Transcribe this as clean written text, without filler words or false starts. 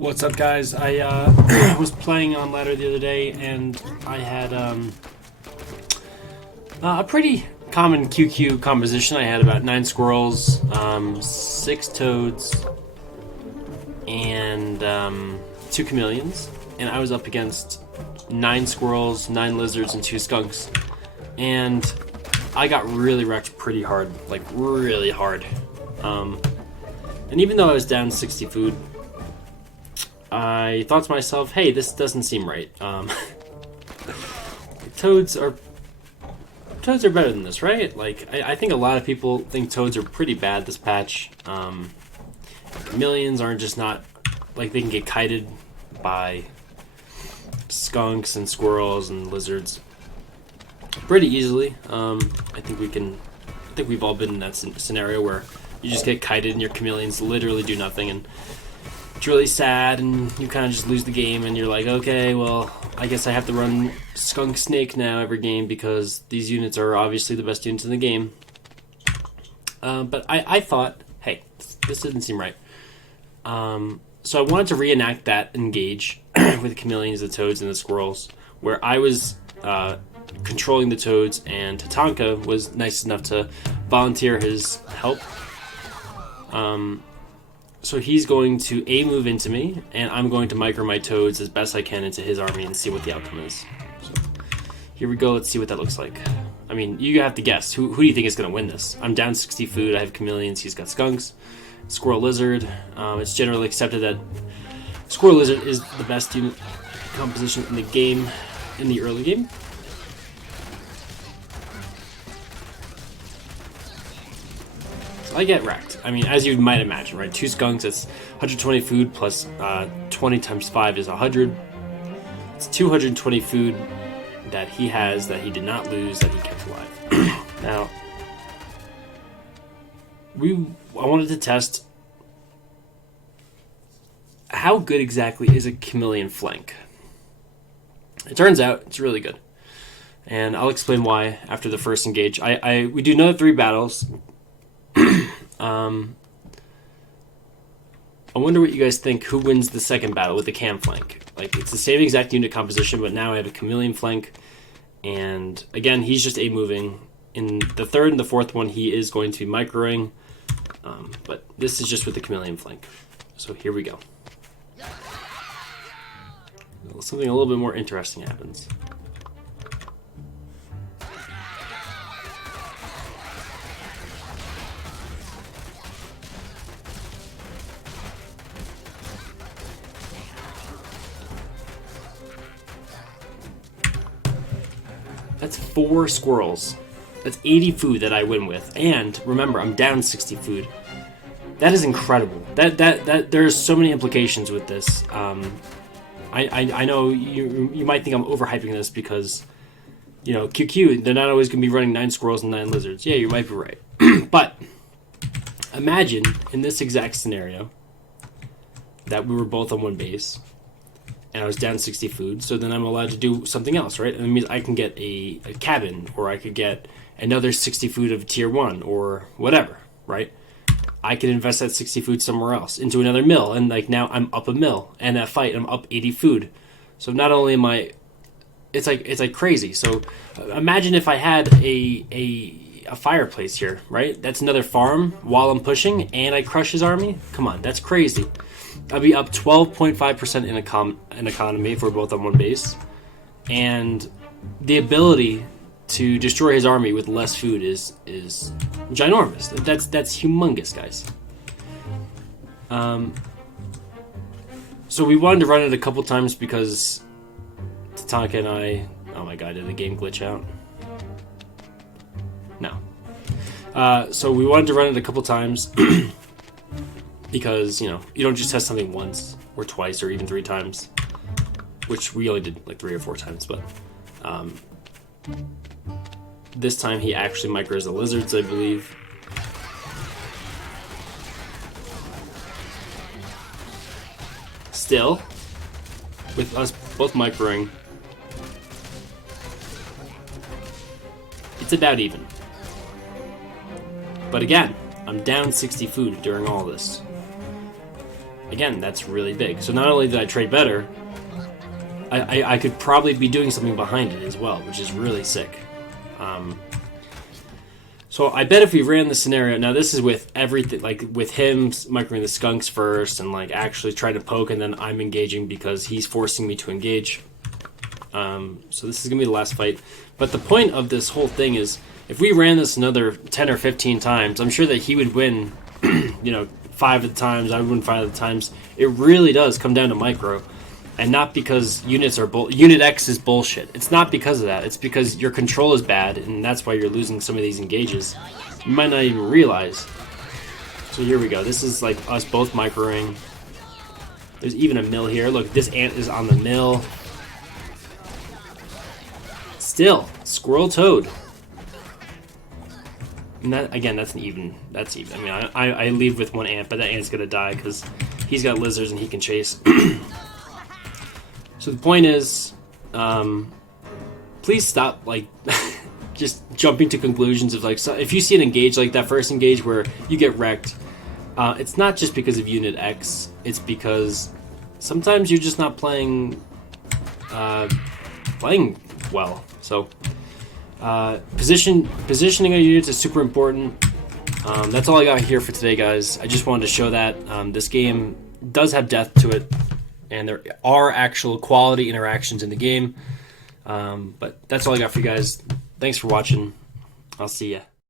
What's up, guys? I was playing on ladder the other day, and I had a pretty common QQ composition. I had about 9 squirrels, 6 toads, and 2 chameleons. And I was up against 9 squirrels, 9 lizards, and 2 skunks. And I got really wrecked pretty hard, like really hard. And even though I was down 60 food, I thought to myself, hey, this doesn't seem right. Toads are better than this, right? Like, I think a lot of people think toads are pretty bad this patch. Chameleons aren't just not, like, they can get kited by skunks and squirrels and lizards pretty easily. I think we've all been in that scenario where you just get kited and your chameleons literally do nothing, and it's really sad, and you kind of just lose the game, and you're like, okay, well, I guess I have to run Skunk Snake now every game because these units are obviously the best units in the game. But I thought, hey, this doesn't seem right. So I wanted to reenact that engage with the chameleons, the toads, and the squirrels, where I was controlling the toads, and Tatanka was nice enough to volunteer his help. So he's going to A-move into me, and I'm going to micro my toads as best I can into his army and see what the outcome is. So here we go, let's see what that looks like. I mean, you have to guess. Who do you think is going to win this? I'm down 60 food, I have chameleons, he's got skunks. Squirrel Lizard. It's generally accepted that Squirrel Lizard is the best unit composition in the game, in the early game. I get wrecked. I mean, as you might imagine, right? 2 skunks, it's 120 food plus 20 times 5 is 100. It's 220 food that he has that he did not lose, that he kept alive. Now, I wanted to test how good exactly is a chameleon flank. It turns out it's really good, and I'll explain why after the first engage. We do another 3 battles. I wonder what you guys think, who wins the second battle with the cam flank. Like, it's the same exact unit composition, but now I have a chameleon flank, and again, he's just A-moving. In the third and the fourth one, he is going to be microing, but this is just with the chameleon flank. So here we go. Something a little bit more interesting happens. That's 4 squirrels. That's 80 food that I win with. And remember, I'm down 60 food. That is incredible. That there's so many implications with this. I know you might think I'm overhyping this because, you know, QQ, they're not always going to be running 9 squirrels and 9 lizards. Yeah, you might be right. But imagine in this exact scenario that we were both on one base, and I was down 60 food, so then I'm allowed to do something else, right? And it means I can get a cabin, or I could get another 60 food of tier 1, or whatever, right? I could invest that 60 food somewhere else, into another mill, and like now I'm up a mill, and that fight I'm up 80 food. So not only am I, it's like crazy. So imagine if I had a fireplace here, right? That's another farm while I'm pushing, and I crush his army. Come on, that's crazy. I'll be up 12.5% in economy if we're both on one base. And the ability to destroy his army with less food is ginormous. That's humongous, guys. So we wanted to run it a couple times because Tatanka and I... Oh my god, did the game glitch out? No. So we wanted to run it a couple times because, you know, you don't just test something once or twice or even 3 times, which we only did like 3 or 4 times, but this time he actually micros the lizards, I believe. Still, with us both microing, it's about even. But again, I'm down 60 food during all this. again, that's really big. So not only did I trade better, I could probably be doing something behind it as well, which is really sick. So I bet if we ran the scenario, now this is with everything, like with him microing the skunks first and like actually trying to poke, and then I'm engaging because he's forcing me to engage. So this is going to be the last fight. But the point of this whole thing is, if we ran this another 10 or 15 times, I'm sure that he would win, 5 of the times, I would win 5 of the times. It really does come down to micro. And not because unit X is bullshit. It's not because of that. It's because your control is bad, and that's why you're losing some of these engages. You might not even realize. So here we go. This is like us both microing. There's even a mill here. Look, this ant is on the mill. Still, squirrel toad. And that, again, that's even. I mean, I leave with 1 ant, but that ant's gonna die because he's got lizards and he can chase. So the point is, please stop like just jumping to conclusions of like, so if you see an engage like that first engage where you get wrecked, it's not just because of unit X. It's because sometimes you're just not playing well. So positioning of units is super important. That's all I got here for today, guys. I just wanted to show that this game does have depth to it. And there are actual quality interactions in the game. But that's all I got for you guys. Thanks for watching. I'll see ya.